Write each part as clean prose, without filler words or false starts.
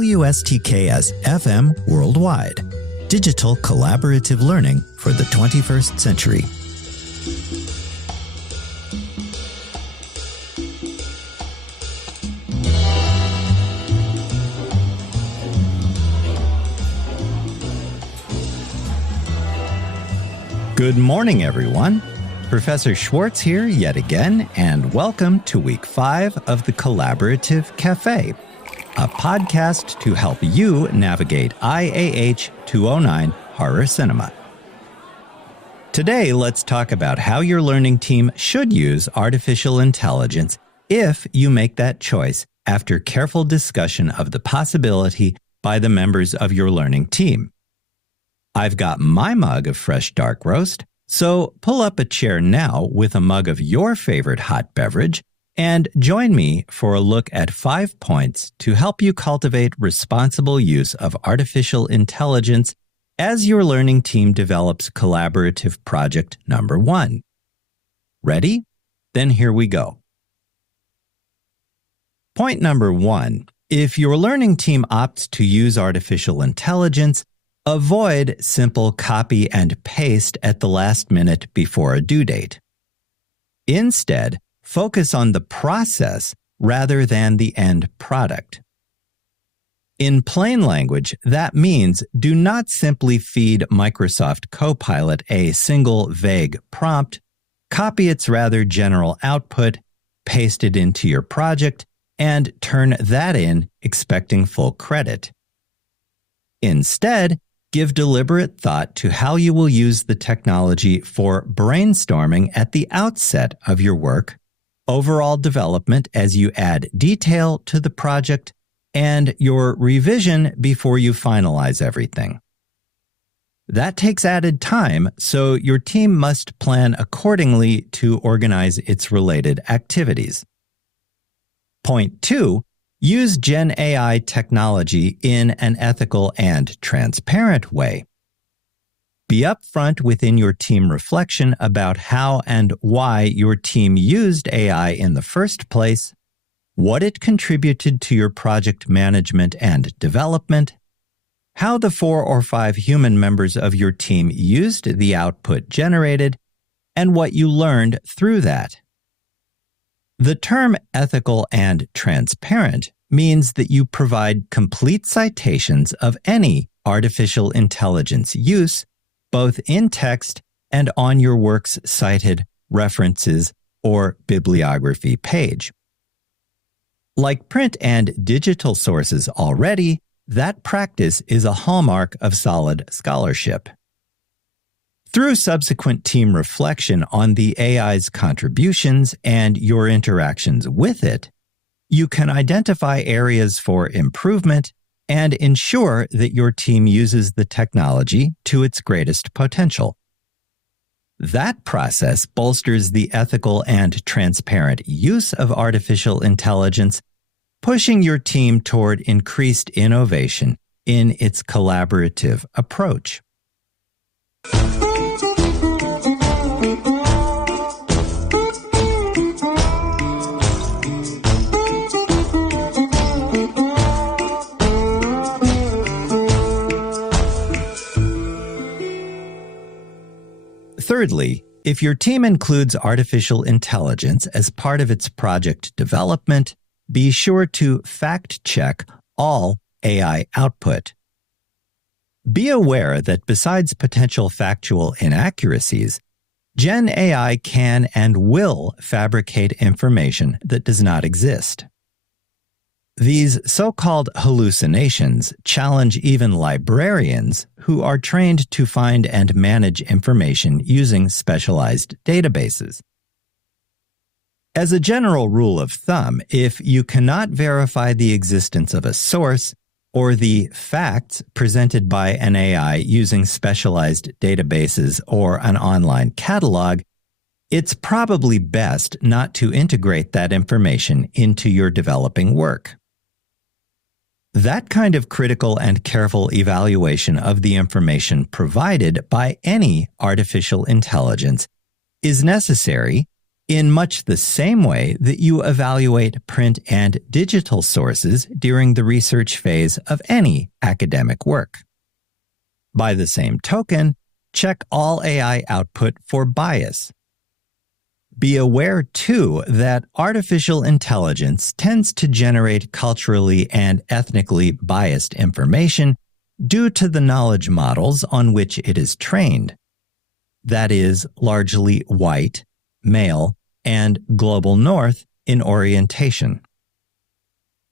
WSTKS-FM Worldwide. Digital collaborative learning for the 21st century. Good morning, everyone. Professor Schwartz here yet again, and welcome to Week 5 of the Collaborative Café, a podcast to help you navigate IAH 209 horror cinema. Today, let's talk about how your learning team should use artificial intelligence if you make that choice after careful discussion of the possibility by the members of your learning team. I've got my mug of fresh dark roast, so pull up a chair now with a mug of your favorite hot beverage and join me for a look at 5 points to help you cultivate responsible use of artificial intelligence as your learning team develops collaborative project number 1. Ready? Then here we go. Point number 1. If your learning team opts to use artificial intelligence, avoid simple copy and paste at the last minute before a due date. Instead, focus on the process rather than the end product. In plain language, that means do not simply feed Microsoft Copilot a single vague prompt, copy its rather general output, paste it into your project, and turn that in expecting full credit. Instead, give deliberate thought to how you will use the technology for brainstorming at the outset of your work, overall development as you add detail to the project, and your revision before you finalize everything. That takes added time, so your team must plan accordingly to organize its related activities. Point 2. Use Gen AI technology in an ethical and transparent way. Be upfront within your team reflection about how and why your team used AI in the first place, what it contributed to your project management and development, how the 4 or 5 human members of your team used the output generated, and what you learned through that. The term ethical and transparent means that you provide complete citations of any artificial intelligence use, both in text and on your work's cited references or bibliography page. Like print and digital sources already, that practice is a hallmark of solid scholarship. Through subsequent team reflection on the AI's contributions and your interactions with it, you can identify areas for improvement and ensure that your team uses the technology to its greatest potential. That process bolsters the ethical and transparent use of artificial intelligence, pushing your team toward increased innovation in its collaborative approach. Thirdly, if your team includes artificial intelligence as part of its project development, be sure to fact-check all AI output. Be aware that besides potential factual inaccuracies, Gen AI can and will fabricate information that does not exist. These so-called hallucinations challenge even librarians who are trained to find and manage information using specialized databases. As a general rule of thumb, if you cannot verify the existence of a source or the facts presented by an AI using specialized databases or an online catalog, it's probably best not to integrate that information into your developing work. That kind of critical and careful evaluation of the information provided by any artificial intelligence is necessary in much the same way that you evaluate print and digital sources during the research phase of any academic work. By the same token, check all AI output for bias. Be aware, too, that artificial intelligence tends to generate culturally and ethnically biased information due to the knowledge models on which it is trained. That is, largely white, male, and global north in orientation.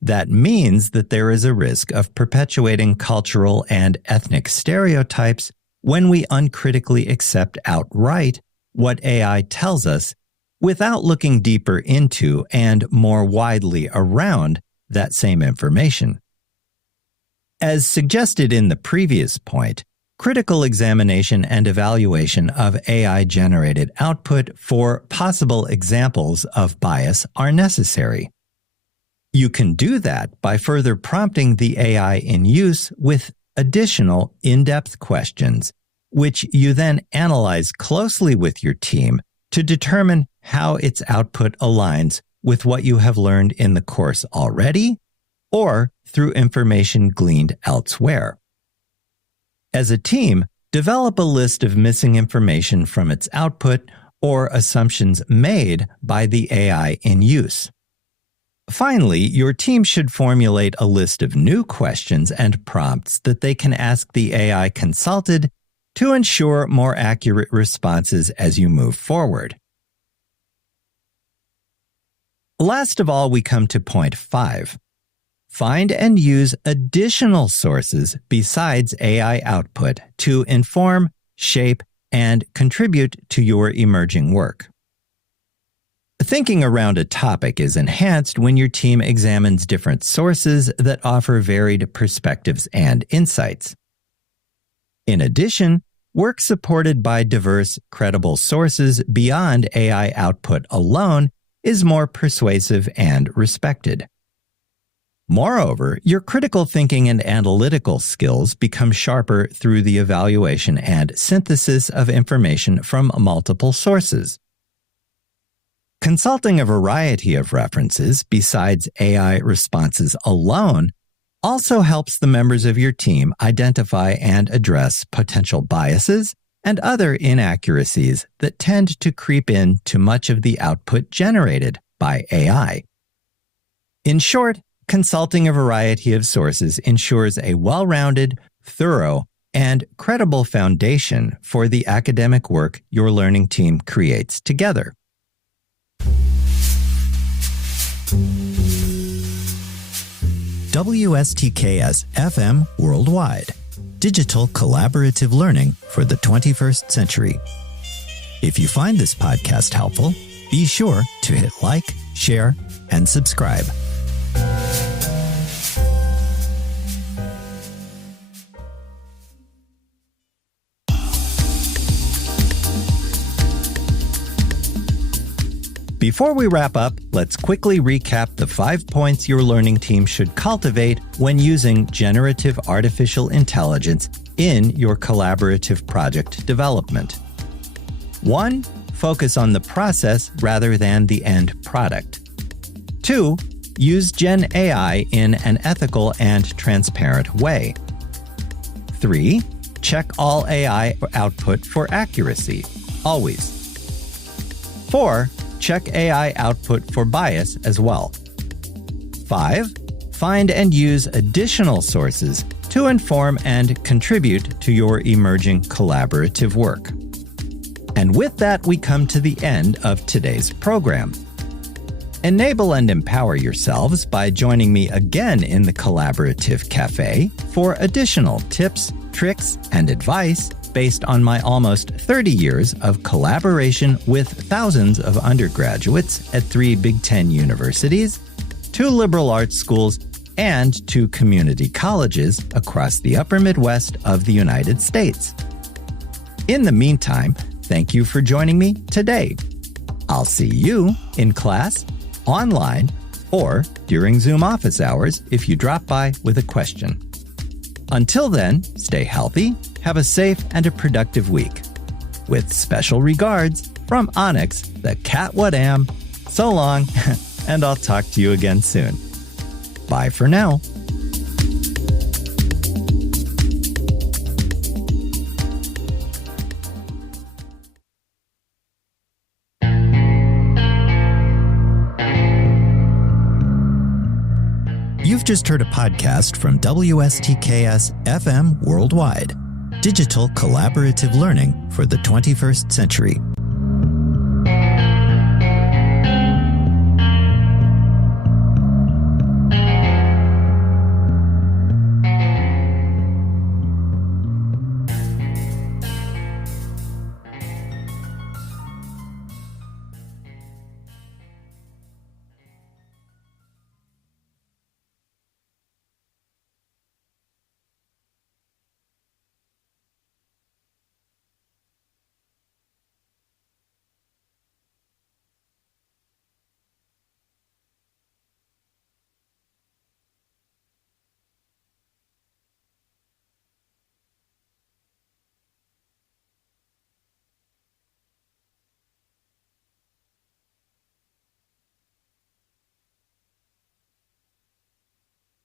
That means that there is a risk of perpetuating cultural and ethnic stereotypes when we uncritically accept outright what AI tells us without looking deeper into and more widely around that same information. As suggested in the previous point, critical examination and evaluation of AI-generated output for possible examples of bias are necessary. You can do that by further prompting the AI in use with additional in-depth questions, which you then analyze closely with your team to determine how its output aligns with what you have learned in the course already or through information gleaned elsewhere. As a team, develop a list of missing information from its output or assumptions made by the AI in use. Finally, your team should formulate a list of new questions and prompts that they can ask the AI consulted to ensure more accurate responses as you move forward. Last of all, we come to point 5. Find and use additional sources besides AI output to inform, shape, and contribute to your emerging work. Thinking around a topic is enhanced when your team examines different sources that offer varied perspectives and insights. In addition, work supported by diverse, credible sources beyond AI output alone is more persuasive and respected. Moreover, your critical thinking and analytical skills become sharper through the evaluation and synthesis of information from multiple sources. Consulting a variety of references besides AI responses alone also helps the members of your team identify and address potential biases and other inaccuracies that tend to creep into much of the output generated by AI. In short, consulting a variety of sources ensures a well-rounded, thorough, and credible foundation for the academic work your learning team creates together. WSTKS-FM Worldwide. Digital collaborative learning for the 21st century. If you find this podcast helpful, be sure to hit like, share, and subscribe. Before we wrap up, let's quickly recap the 5 points your learning team should cultivate when using generative artificial intelligence in your collaborative project development. 1. Focus on the process rather than the end product. 2. Use Gen AI in an ethical and transparent way. 3. Check all AI output for accuracy, always. 4. Check AI output for bias as well. 5. Find and use additional sources to inform and contribute to your emerging collaborative work. And with that, we come to the end of today's program. Enable and empower yourselves by joining me again in the Collaborative Café for additional tips, tricks, and advice based on my almost 30 years of collaboration with thousands of undergraduates at 3 Big Ten universities, 2 liberal arts schools, and 2 community colleges across the upper Midwest of the United States. In the meantime, thank you for joining me today. I'll see you in class, online, or during Zoom office hours if you drop by with a question. Until then, stay healthy, have a safe and a productive week. With special regards from Onyx, the cat what am. So long, and I'll talk to you again soon. Bye for now. You've just heard a podcast from WSTKS-FM Worldwide, digital collaborative learning for the 21st century.